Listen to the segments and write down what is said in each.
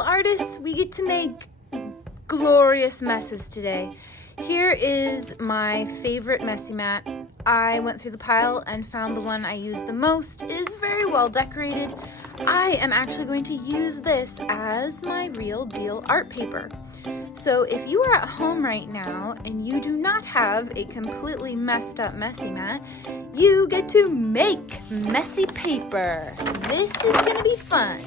artists, we get to make glorious messes today. Here is my favorite messy mat. I went through the pile and found the one I use the most. It is very well decorated. I am actually going to use this as my real deal art paper. So if you are at home right now and you do not have a completely messed up messy mat, you get to make messy paper. This is gonna be fun.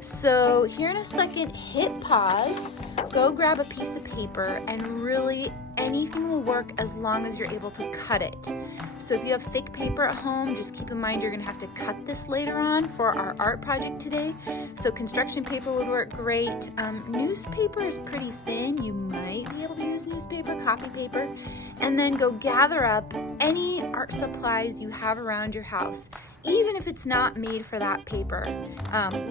So here in a second, hit pause, go grab a piece of paper, and really anything will work as long as you're able to cut it. So if you have thick paper at home, just keep in mind you're gonna have to cut this later on for our art project today. So construction paper would work great. Newspaper is pretty thin. You might be able to use newspaper, copy paper, and then go gather up any art supplies you have around your house, even if it's not made for that paper.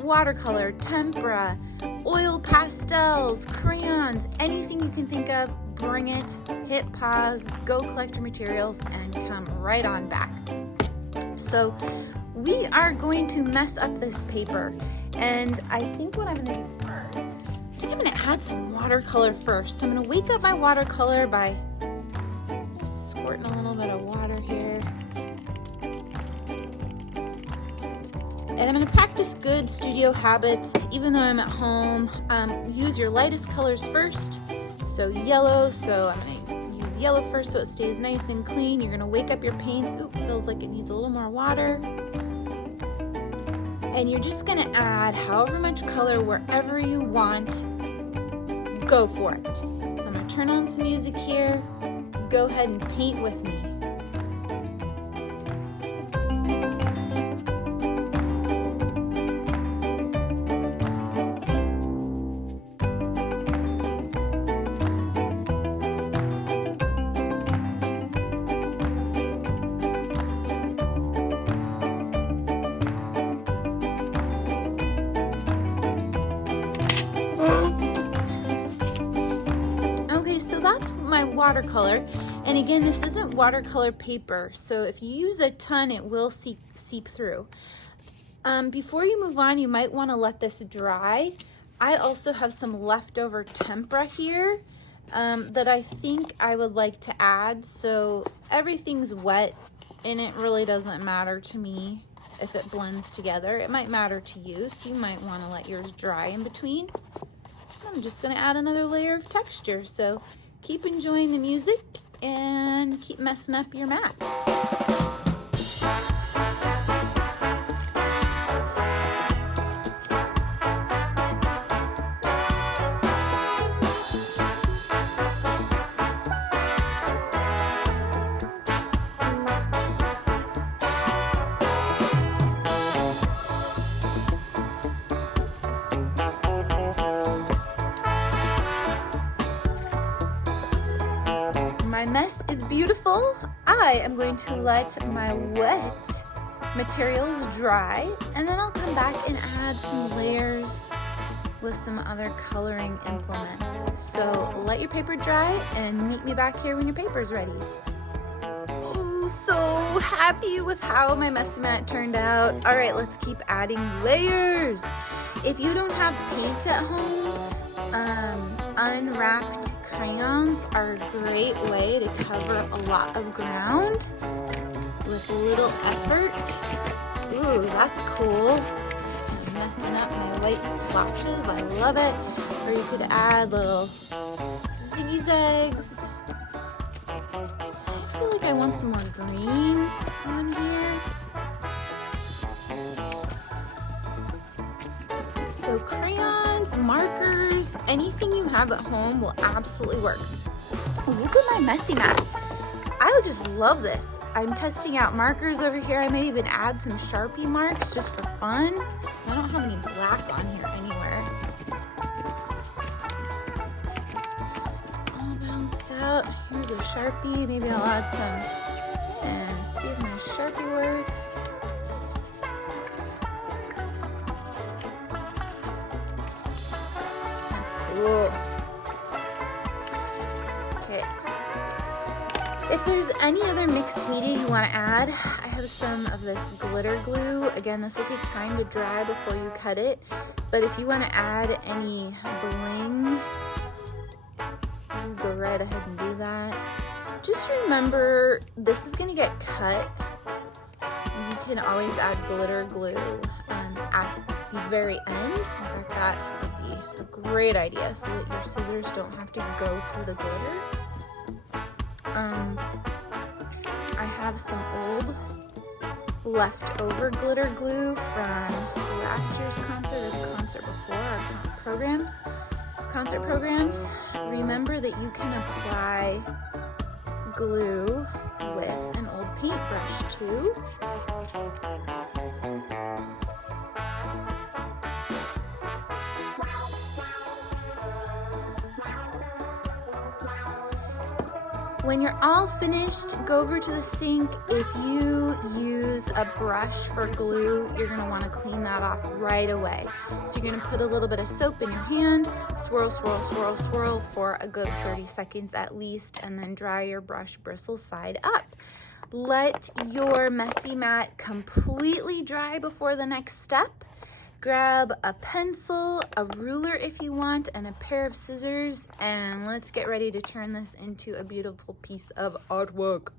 Watercolor, tempera, oil pastels, crayons, anything you can think of, bring it, hit pause, go collect your materials, and come right on back. So we are going to mess up this paper, and I think what I'm gonna do first, I think I'm gonna add some watercolor first. So I'm gonna wake up my watercolor by squirting a little bit of water here. And I'm gonna practice good studio habits, even though I'm at home. Use your lightest colors first. So yellow, so I'm gonna use yellow first so it stays nice and clean. You're gonna wake up your paints. Oop, feels like it needs a little more water. And you're just gonna add however much color wherever you want. Go for it. So I'm gonna turn on some music here. Go ahead and paint with me. So that's my watercolor, and again, this isn't watercolor paper, so if you use a ton it will seep through. Before you move on, you might want to let this dry. I also have some leftover tempera here that I think I would like to add, so everything's wet and it really doesn't matter to me if it blends together. It might matter to you, so you might want to let yours dry in between. I'm just going to add another layer of texture, so keep enjoying the music and keep messing up your mat. My mess is beautiful. I am going to let my wet materials dry, and then I'll come back and add some layers with some other coloring implements. So let your paper dry and meet me back here when your paper is ready. Oh, so happy with how my messy mat turned out. All right, let's keep adding layers. If you don't have paint at home, unwrapped crayons are a great way to cover a lot of ground with little effort. Ooh, that's cool. I'm messing up my white splotches. I love it. Or you could add little zigzags. I feel like I want some more green on here. So crayons, markers, anything you have at home will absolutely work. Look at my messy mat. I would just love this. I'm testing out markers over here. I may even add some Sharpie marks just for fun. I don't have any black on here anywhere. All balanced out. Here's a Sharpie. Maybe I'll add some and see if my Sharpie works. Cool. Okay. If there's any other mixed media you want to add, I have some of this glitter glue. Again, this will take time to dry before you cut it, but if you want to add any bling, you go right ahead and do that. Just remember, this is going to get cut. You can always add glitter glue at the very end. In fact, that would be a great idea so that your scissors don't have to go through the glitter. I have some old leftover glitter glue from last year's concert or the concert before, our concert programs. Remember that you can apply glue with an old paintbrush too. When you're all finished, go over to the sink. If you use a brush for glue, you're gonna wanna clean that off right away. So you're gonna put a little bit of soap in your hand, swirl, swirl, swirl, swirl for a good 30 seconds at least, and then dry your brush bristle side up. Let your messy mat completely dry before the next step. Grab a pencil, a ruler if you want, and a pair of scissors, and let's get ready to turn this into a beautiful piece of artwork.